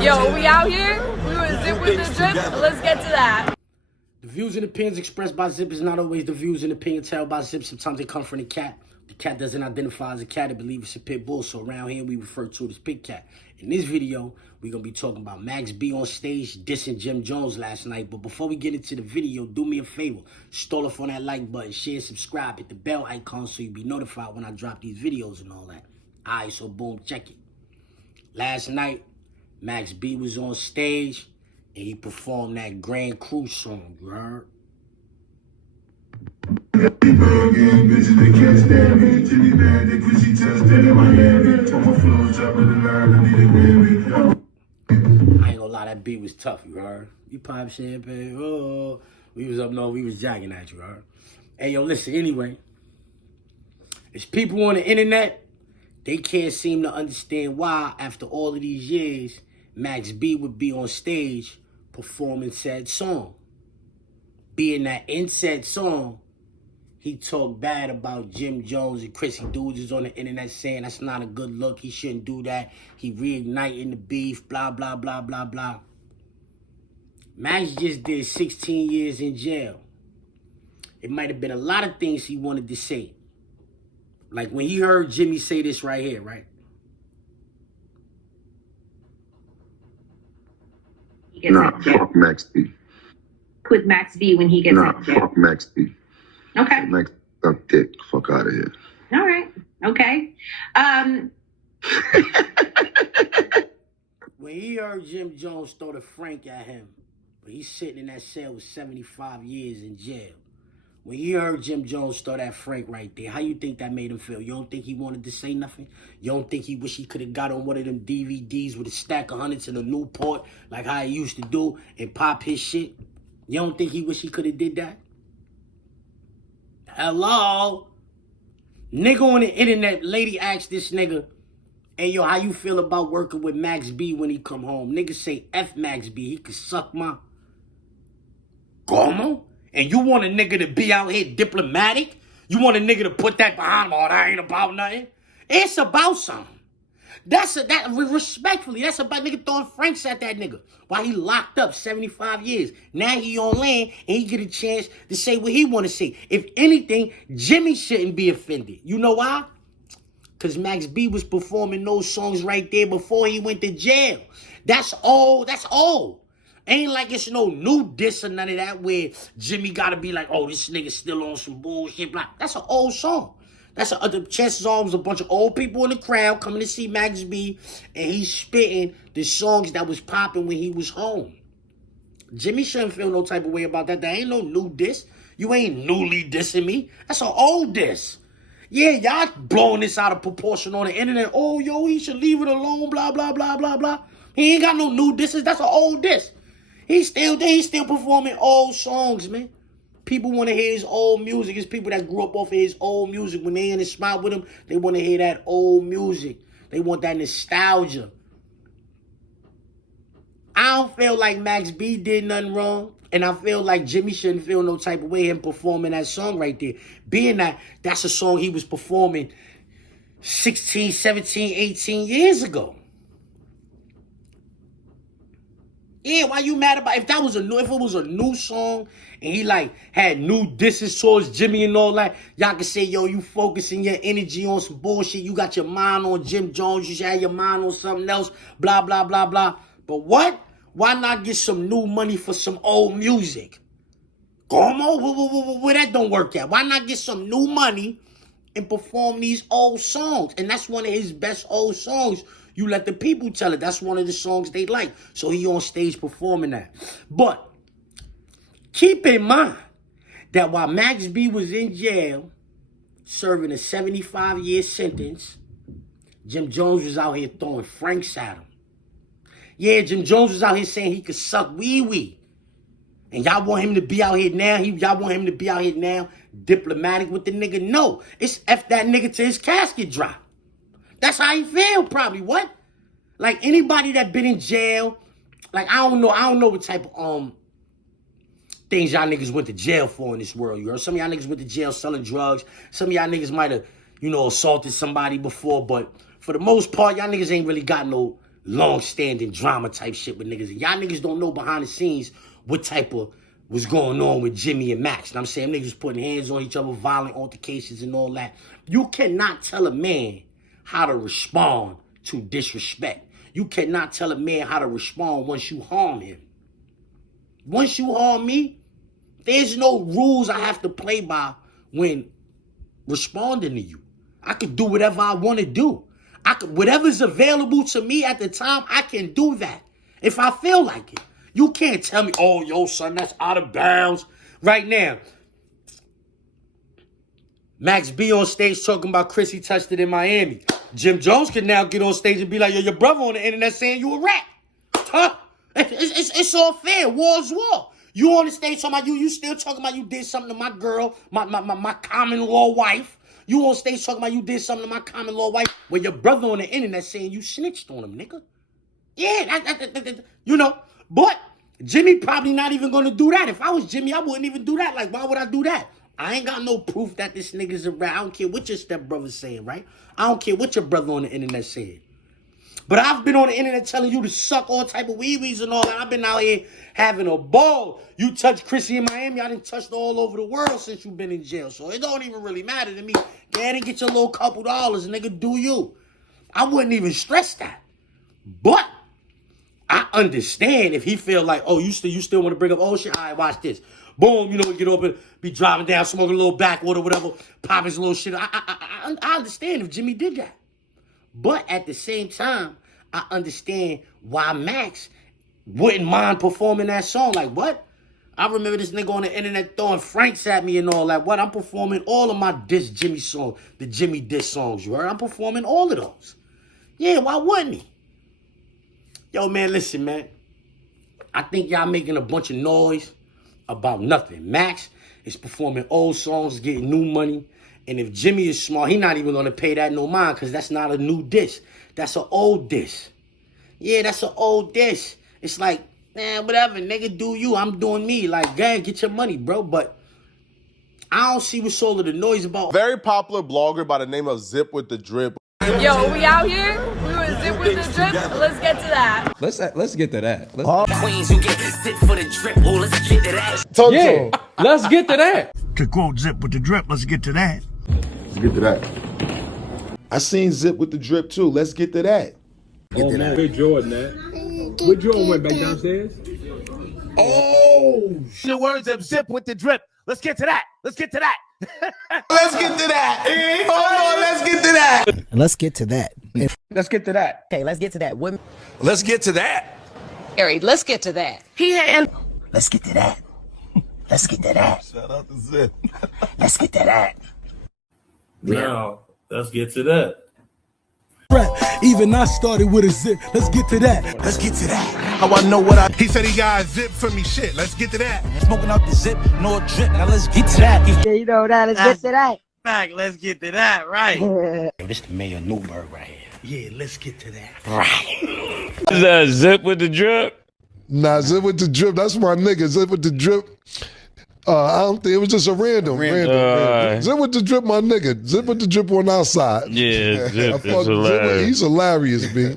Yo, we out here. We were Zip with the Drip. Let's get to that. The views and opinions expressed by Zip is not always the views and opinions held by Zip. Sometimes they come from the cat. The cat doesn't identify as a cat. They believe it's a pit bull. So around here, we refer to it as Pig Cat. In this video, we're going to be talking about Max B on stage dissing Jim Jones last night. But before we get into the video, do me a favor. Stall off on that like button. Share, subscribe. Hit the bell icon so you'll be notified when I drop these videos and all that. All right, so boom, check it. Last night, Max B was on stage and he performed that Grand Crew song, you heard? I ain't gonna lie, that beat was tough, you heard? You pop champagne, oh, we was up north, we was jacking at you, heard? Hey, yo, listen, anyway, there's people on the internet, they can't seem to understand why, after all of these years, Max B would be on stage performing said song. Being that in said song, he talked bad about Jim Jones and Chrissy Dudes is on the internet saying that's not a good look. He shouldn't do that. He reigniting the beef, blah, blah, blah, blah, blah. Max just did 16 years in jail. It might have been a lot of things he wanted to say. Like when he heard Jimmy say this right here, right? Nah, fuck Max B. With Max B when he gets Nah, fuck Max B. Okay. Max suck dick. Fuck out of here. All right. Okay. When he heard Jim Jones throw the Frank at him, but he's sitting in that cell with 75 years in jail. When he heard Jim Jones throw that Frank right there, how you think that made him feel? You don't think he wanted to say nothing? You don't think he wish he could have got on one of them DVDs with a stack of hundreds in a Newport, like how he used to do, and pop his shit? You don't think he wish he could have did that? Hello? Nigga on the internet, lady asked this nigga, hey, yo, how you feel about working with Max B when he come home? Nigga say, F Max B, he could suck my... Como? And you want a nigga to be out here diplomatic? You want a nigga to put that behind him? Oh, that ain't about nothing. It's about something. Respectfully, that's about nigga throwing Franks at that nigga while he locked up 75 years. Now he on land and he get a chance to say what he want to say. If anything, Jimmy shouldn't be offended. You know why? Because Max B was performing those songs right there before he went to jail. That's old. That's old. Ain't like it's no new diss or none of that where Jimmy got to be like, oh, this nigga still on some bullshit. Blah. That's an old song. The chances are it was a bunch of old people in the crowd coming to see Max B, and he's spitting the songs that was popping when he was home. Jimmy shouldn't feel no type of way about that. There ain't no new diss. You ain't newly dissing me. That's an old diss. Yeah, y'all blowing this out of proportion on the internet. Oh, yo, he should leave it alone, blah, blah, blah, blah, blah. He ain't got no new disses. That's an old diss. He's still there. He's still performing old songs, man. People want to hear his old music. It's people that grew up off of his old music. When they in the spot with him, they want to hear that old music. They want that nostalgia. I don't feel like Max B did nothing wrong. And I feel like Jimmy shouldn't feel no type of way him performing that song right there. Being that that's a song he was performing 16, 17, 18 years ago. Yeah, why you mad about if it was a new song and he like had new disses towards Jimmy and all that, y'all can say, yo, you focusing your energy on some bullshit. You got your mind on Jim Jones. You should have your mind on something else. Blah, blah, blah, blah. But what? Why not get some new money for some old music? Como? Where that don't work at? Why not get some new money and perform these old songs? And that's one of his best old songs. You let the people tell it. That's one of the songs they like. So he on stage performing that. But keep in mind that while Max B was in jail, serving a 75-year sentence, Jim Jones was out here throwing Franks at him. Yeah, Jim Jones was out here saying he could suck wee-wee. And y'all want him to be out here now? Y'all want him to be out here now diplomatic with the nigga? No. It's F that nigga till his casket drop. That's how he feel, probably. What? Like anybody that been in jail, like I don't know what type of things y'all niggas went to jail for in this world. You heard? Some of y'all niggas went to jail selling drugs. Some of y'all niggas might have, assaulted somebody before, but for the most part, y'all niggas ain't really got no long-standing drama type shit with niggas. And y'all niggas don't know behind the scenes what type of was going on with Jimmy and Max. And I'm saying niggas putting hands on each other, violent altercations and all that. You cannot tell a man how to respond to disrespect. You cannot tell a man how to respond once you harm him. Once you harm me, there's no rules I have to play by when responding to you. I can do whatever I want to do. Whatever's available to me at the time, I can do that if I feel like it. You can't tell me, oh, yo, son, that's out of bounds. Right now, Max B on stage talking about Chris, he touched it in Miami. Jim Jones can now get on stage and be like, yo, your brother on the internet saying you a rat. Huh? It's all fair. War's war. You on the stage talking about you still talking about you did something to my girl, my common law wife. You on stage talking about you did something to my common law wife when your brother on the internet saying you snitched on him, nigga. Yeah, you know. But Jimmy probably not even going to do that. If I was Jimmy, I wouldn't even do that. Like, why would I do that? I ain't got no proof that this nigga's a rat. I don't care what your stepbrother's saying, right? I don't care what your brother on the internet saying. But I've been on the internet telling you to suck all type of wee-wees and all that. I've been out here having a ball. You touched Chrissy in Miami. I done touched all over the world since you've been in jail. So it don't even really matter to me. Go ahead and get your little couple dollars, nigga. Do you. I wouldn't even stress that. But I understand if he feel like, oh, you still want to bring up, oh, shit, all right, watch this. Boom, you know, get up and be driving down, smoking a little backwater, whatever, pop his little shit. I understand if Jimmy did that. But at the same time, I understand why Max wouldn't mind performing that song. Like, what? I remember this nigga on the internet throwing Franks at me and all that. What? I'm performing all of my diss Jimmy songs, the Jimmy diss songs, you heard? I'm performing all of those. Yeah, why wouldn't he? Yo, man, listen, man. I think y'all making a bunch of noise about nothing. Max is performing old songs, getting new money. And if Jimmy is smart, he not even going to pay that no mind because that's not a new diss. That's an old diss. Yeah, that's an old diss. It's like, man, whatever, nigga, do you. I'm doing me. Like, gang, get your money, bro. But I don't see what's all of the noise about. Very popular blogger by the name of ZIPWITTHEDRIP. Yo, we out here. We were zip with the drip. Let's get to that. Let's get to that. Queens who get zip for the drip. Oh, let's get to that. Yeah, let's get to that. To quote Zip with the Drip, let's get to that. Let's get to that. I seen Zip with the drip too. Let's get to that. Oh man, where Jordan at? Where Jordan went back downstairs? Oh, The words of Zip with the Drip. Let's get to that. Let's get to that. Let's get to that. Hold on, let's get to that. Let's get to that. Let's get to that. Okay, let's get to that. Women. Let's get to that. Let's get to that. Let's get to that. Let's get to that. Shout out to Zip. Let's get to that. Now, let's get to that. Even I started with a zip. Let's get to that. Let's get to that. How I know what I... He said he got a zip for me. Shit, let's get to that. Smoking out the zip, no drip. Now let's get to that. Yeah, you know that. Let's get to that. back. Let's get to that, right? Yo, this the Mayor Newberg right here. Yeah, let's get to that. Right. Is that Zip with the Drip? Nah, Zip with the Drip. That's my nigga. Zip with the Drip. I don't think it was just a random. Zip with the Drip, my nigga. Zip with the Drip on our side. Yeah, Zip is hilarious. He's hilarious, B.